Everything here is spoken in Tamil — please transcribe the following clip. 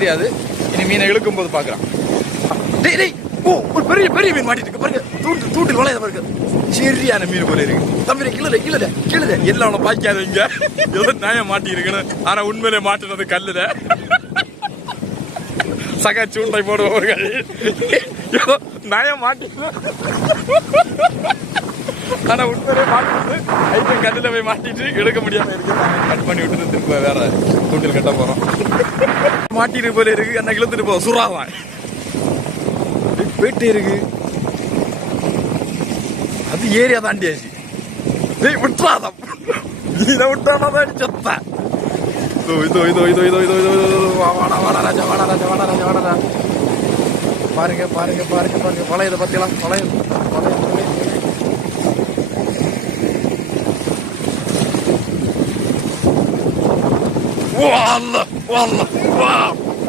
தெரியாது. இனி மீனை இழுக்கும் போது பாக்குறான். ஓ, ஒரு பெரிய பெரிய மீன் மாட்டிட்டு இருக்கு பாருங்க. தூண்டில் வளையத பாருங்க. சரியான மீன் போல இருக்கு. தம்பி கீழே எல்லாம் பாய்க்காதீங்க. ஏதோ நியாயம் மாட்டி இருக்குன்னு. ஆனா உண்மையிலே மாட்டுனது கல்லுல. சக சூண்டை போடுபவர்கள் ஏதோ நியாயம் மாட்டி, ஆனா உண்மையிலே மாட்டிட்டு ஐட்டம் கல்லுல போய் மாட்டிட்டு எடுக்க முடியாம இருக்கு. கட் பண்ணி விட்டுட்டு திரும்ப வேற தூண்டில் கட்ட போறோம். மாட்டிட்டு போல இருக்கு. என்ன இழுத்துட்டு போ சுறாதான் போயிட்டே இருக்கு. அது ஏரியா தாண்டியாச்சு. விட்டுறாதான், இதை விட்டாதான் செத்த. பாருங்க பாருங்க பாருங்க பாருங்க வளையத பத்தியெல்லாம். வளையல் والله والله واو